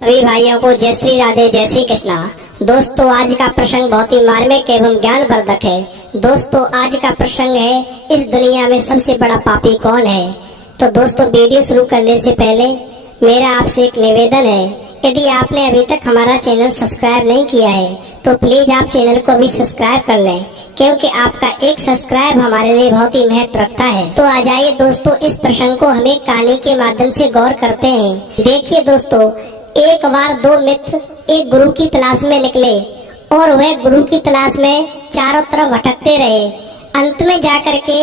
सभी भाइयों को जय श्री राधे, जय श्री कृष्णा। दोस्तों, आज का प्रसंग बहुत ही मार्मिक एवं ज्ञानवर्धक है। दोस्तों, आज का प्रसंग है, इस दुनिया में सबसे बड़ा पापी कौन है। तो दोस्तों, वीडियो शुरू करने से पहले मेरा आपसे एक निवेदन है, यदि आपने अभी तक हमारा चैनल सब्सक्राइब नहीं किया है तो प्लीज आप चैनल को भी सब्सक्राइब कर लें, क्योंकि आपका एक सब्सक्राइब हमारे लिए बहुत ही महत्व रखता है। तो आ जाइए दोस्तों, इस प्रसंग को हमें कहानी के माध्यम से गौर करते हैं। देखिए दोस्तों, एक बार दो मित्र एक गुरु की तलाश में निकले और वह गुरु की तलाश में चारों तरफ भटकते रहे। अंत में जाकर के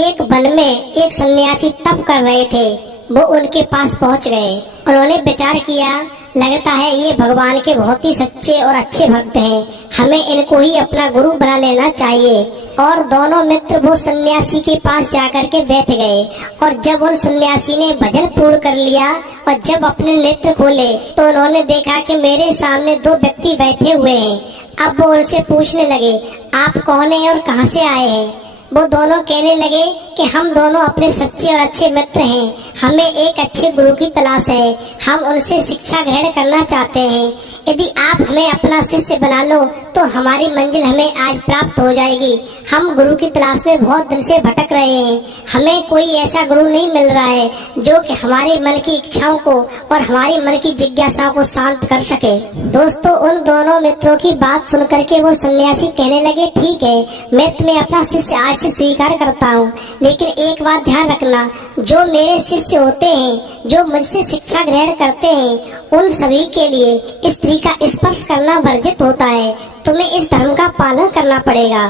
एक वन में एक सन्यासी तप कर रहे थे, वो उनके पास पहुंच गए। उन्होंने विचार किया, लगता है ये भगवान के बहुत ही सच्चे और अच्छे भक्त हैं, हमें इनको ही अपना गुरु बना लेना चाहिए। और दोनों मित्र वो सन्यासी के पास जाकर के बैठ गए। और जब उन सन्यासी ने भजन पूर्ण कर लिया और जब अपने नेत्र खोले तो उन्होंने देखा कि मेरे सामने दो व्यक्ति बैठे हुए हैं। अब वो उनसे पूछने लगे, आप कौन हैं और कहां से आए हैं। वो दोनों कहने लगे कि हम दोनों अपने सच्चे और अच्छे मित्र हैं, हमें एक अच्छे गुरु की तलाश है, हम उनसे शिक्षा ग्रहण करना चाहते हैं। यदि आप हमें अपना शिष्य बना लो तो हमारी मंजिल हमें आज प्राप्त हो जाएगी। हम गुरु की तलाश में बहुत दिन से भटक रहे हैं, हमें कोई ऐसा गुरु नहीं मिल रहा है जो कि हमारे मन की इच्छाओं को और हमारी मन की जिज्ञासाओं को शांत कर सके। दोस्तों, उन दोनों मित्रों की बात सुनकर के वो सन्यासी कहने लगे, ठीक है, मैं तुम्हें अपना शिष्य आज से स्वीकार करता हूँ, लेकिन एक बात ध्यान रखना, जो मेरे शिष्य होते हैं, जो मुझसे शिक्षा ग्रहण करते हैं, उन सभी के लिए स्त्री का स्पर्श करना वर्जित होता है, तुम्हें इस धर्म का पालन करना पड़ेगा।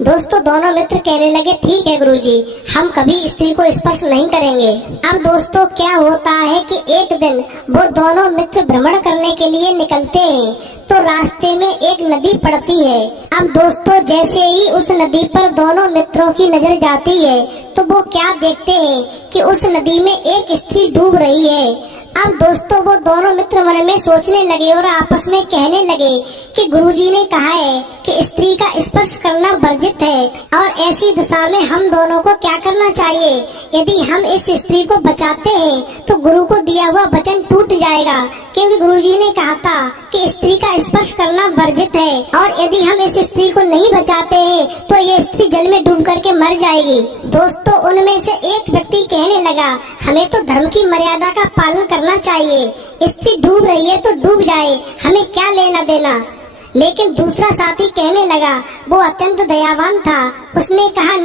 दोस्तों, दोनों मित्र कहने लगे, ठीक है गुरुजी, हम कभी स्त्री को स्पर्श नहीं करेंगे। अब दोस्तों, क्या होता है कि एक दिन वो दोनों मित्र भ्रमण करने के लिए निकलते हैं तो रास्ते में एक नदी पड़ती है। अब दोस्तों, जैसे ही उस नदी पर दोनों मित्रों की नजर जाती है तो वो क्या देखते हैं कि उस नदी में एक स्त्री डूब रही है। अब दोस्तों, वो दोनों मित्र मन में सोचने लगे और आपस में कहने लगे कि गुरुजी ने कहा है कि स्त्री का स्पर्श करना वर्जित है, और ऐसी दशा में हम दोनों को क्या करना चाहिए। यदि हम इस स्त्री को बचाते हैं तो गुरु को दिया हुआ वचन टूट जाएगा, क्योंकि गुरुजी ने कहा था कि स्त्री का स्पर्श करना वर्जित है, और यदि हम इस स्त्री को नहीं बचाते हैं तो ये स्त्री जल में डूब करके मर जाएगी। दोस्तों, उनमें से एक व्यक्ति कहने लगा, हमें तो धर्म की मर्यादा का पालन करना चाहिए, स्त्री डूब रही है तो डूब जाए, हमें क्या लेना देना। लेकिन दूसरा साथी कहने लगा, वो अत्यंत दयावान था, उसने कहा,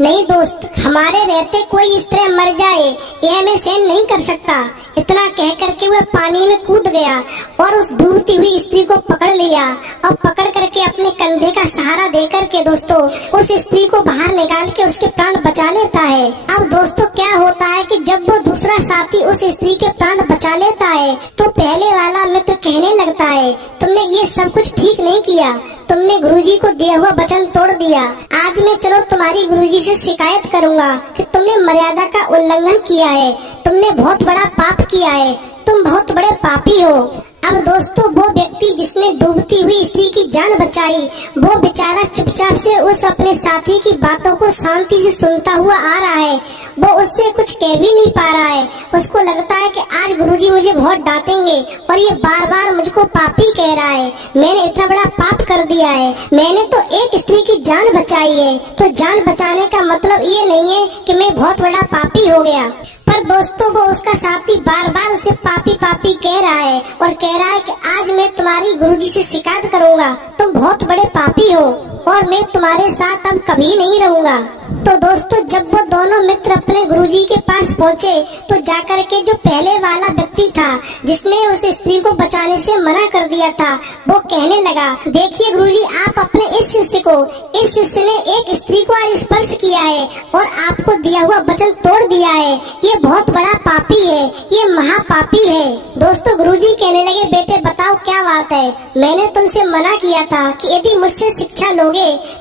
नहीं दोस्त, हमारे रहते कोई स्त्री मर जाए यह मैं सहन नहीं कर सकता। इतना कह करके वह पानी में कूद गया और उस डूबती हुई स्त्री को पकड़ लिया और पकड़ करके अपने कंधे का सहारा दे करके दोस्तों उस स्त्री को बाहर निकाल के उसके प्राण बचा लेता है। अब दोस्तों, क्या होता है कि जब वो दूसरा साथी उस स्त्री के प्राण बचा लेता है तो पहले वाला मित्र कहने लगता है, तुमने ये सब कुछ ठीक नहीं किया, तुमने गुरुजी को दिया हुआ वचन तोड़ दिया। आज मैं चलो तुम्हारी गुरुजी से शिकायत करूंगा कि तुमने मर्यादा का उल्लंघन किया है, तुमने बहुत बड़ा पाप किया है, तुम बहुत बड़े पापी हो। अब दोस्तों, वो व्यक्ति जिसने डूबती हुई स्त्री की जान बचाई, वो बेचारा चुपचाप से उस अपने साथी की बातों को शांति से सुनता हुआ आ रहा है, वो उससे कुछ कह भी नहीं पा रहा है। उसको लगता है कि आज गुरुजी मुझे बहुत डांटेंगे और ये बार बार मुझको पापी कह रहा है, मैंने इतना बड़ा पाप कर दिया है, मैंने तो एक स्त्री की जान बचाई है, तो जान बचाने का मतलब ये नहीं है कि मैं बहुत बड़ा पापी हो गया। पर दोस्तों, वो उसका साथी बार बार उसे पापी पापी कह रहा है और कह रहा है कि आज मैं तुम्हारी गुरुजी से शिकायत करूंगा, तुम बहुत बड़े पापी हो और मैं तुम्हारे साथ अब कभी नहीं रहूंगा। तो दोस्तों, जब वो दोनों मित्र अपने गुरुजी के पास पहुँचे तो जाकर के जो पहले वाला व्यक्ति था जिसने उस स्त्री को बचाने से मना कर दिया था, वो कहने लगा, देखिए गुरुजी, आप अपने इस शिष्य ने एक स्त्री को आज स्पर्श किया है और आपको दिया हुआ वचन तोड़ दिया है, ये बहुत बड़ा पापी है, ये महापापी है। दोस्तों, गुरुजी कहने लगे, बेटे बताओ क्या बात है, मैंने तुमसे मना किया था कि यदि मुझसे शिक्षा लोगे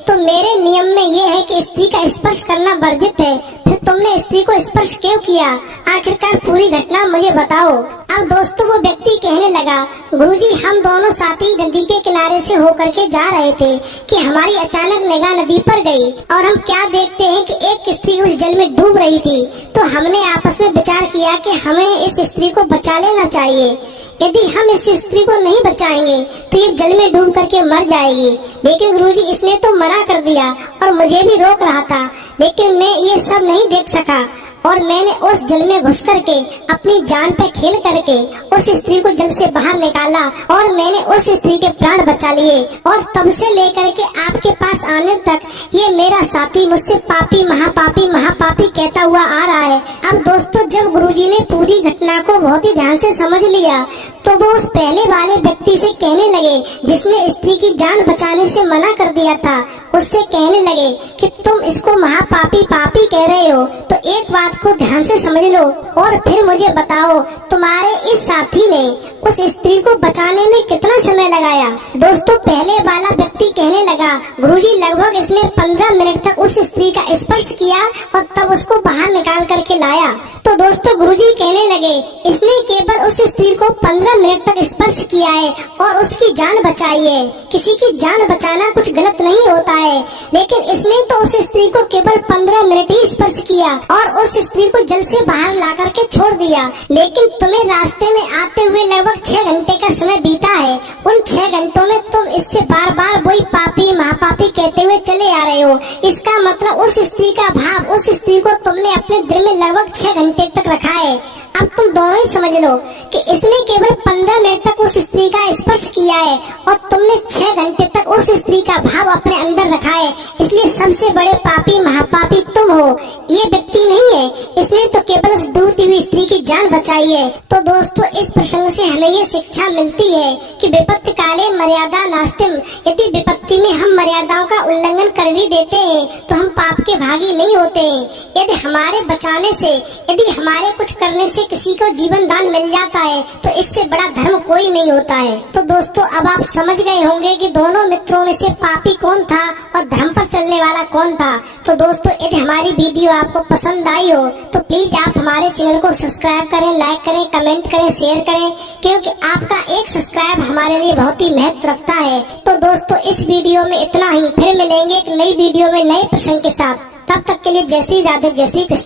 तो मेरे नियम में ये है कि स्त्री का स्पर्श करना वर्जित है, फिर तुमने स्त्री को स्पर्श क्यों किया, आखिरकार पूरी घटना मुझे बताओ। अब दोस्तों, वो व्यक्ति कहने लगा, गुरुजी, हम दोनों साथी नदी के किनारे से होकर के जा रहे थे कि हमारी अचानक निगाह नदी पर गई और हम क्या देखते हैं कि एक स्त्री उस जल में डूब रही थी, तो हमने आपस में विचार किया कि हमें इस स्त्री को बचा लेना चाहिए। यदि हम इस स्त्री को नहीं बचाएंगे तो ये जल में डूब करके मर जाएगी। लेकिन गुरुजी इसने तो मना कर दिया और मुझे भी रोक रहा था, लेकिन मैं ये सब नहीं देख सका और मैंने उस जल में घुस करके अपनी जान पे खेल करके उस स्त्री को जल से बाहर निकाला और मैंने उस स्त्री के प्राण बचा लिए। और तब से लेकर के आपके पास आने तक ये मेरा साथी मुझसे पापी महापापी कहता हुआ आ रहा है। अब दोस्तों, जब गुरुजी ने पूरी घटना को बहुत ही ध्यान से समझ लिया तो वो उस पहले वाले व्यक्ति से कहने लगे जिसने स्त्री की जान बचाने से मना कर दिया था, उससे कहने लगे कि तुम इसको महापापी कह रहे हो, तो एक बात को ध्यान से समझ लो और फिर मुझे बताओ तुम्हारे इस साथी ने उस स्त्री को बचाने में कितना समय लगाया। दोस्तों, पहले वाला व्यक्ति कहने लगा गुरुजी लगभग इसने 15 मिनट तक उस स्त्री का स्पर्श किया और तब उसको बाहर निकाल करके लाया। तो दोस्तों, गुरुजी कहने लगे इसने केवल उस स्त्री को 15 मिनट तक स्पर्श किया है और उसकी जान बचाई है। किसी की जान बचाना कुछ गलत नहीं होता है, लेकिन इसने तो उस स्त्री को केवल 15 मिनट ही स्पर्श किया और उस स्त्री को जल से बाहर ला करके छोड़ दिया। लेकिन तुम्हें रास्ते में आते हुए लगभग 6 घंटे का समय बीता है। उन 6 घंटों में तुम इससे बार बार वही पापी महापापी कहते हुए चले आ रहे हो। इसका मतलब उस स्त्री का भाव, उस स्त्री को तुमने अपने दिल में लगभग 6 घंटे तक रखा है। अब तुम दोनों ही समझ लो कि इसने केवल 15 मिनट तक उस स्त्री का स्पर्श किया है और तुमने 6 घंटे तक उस स्त्री का भाव अपने अंदर रखा है। इसलिए सबसे बड़े पापी महापापी तुम हो, ये व्यक्ति नहीं है। इसने तो केवल उस डूबती हुई स्त्री की जान बचाई है। तो दोस्तों, इस प्रसंग से हमें ये शिक्षा मिलती है कि विपत्ति काले मर्यादा नास्तिम। यदि विपत्ति में हम मर्यादाओं का उल्लंघन कर भी देते हैं तो हम पाप के भागी नहीं होते हैं। यदि हमारे बचाने से, यदि हमारे कुछ करने से किसी को जीवन दान मिल जाता है तो इससे बड़ा धर्म कोई नहीं होता है। तो दोस्तों, अब आप समझ गए होंगे कि दोनों मित्रों में से पापी कौन था और धर्म पर चलने वाला कौन था। तो दोस्तों, यदि हमारी वीडियो आपको पसंद आई हो तो प्लीज आप हमारे चैनल को सब्सक्राइब करें, लाइक करें, कमेंट करें, शेयर करें, क्योंकि आपका एक सब्सक्राइब हमारे लिए बहुत ही महत्व रखता है। तो दोस्तों, इस वीडियो में इतना ही। फिर मिलेंगे एक नई वीडियो में नए प्रसंग के साथ। तब तक के लिए जय श्री राधे, जय श्री कृष्ण।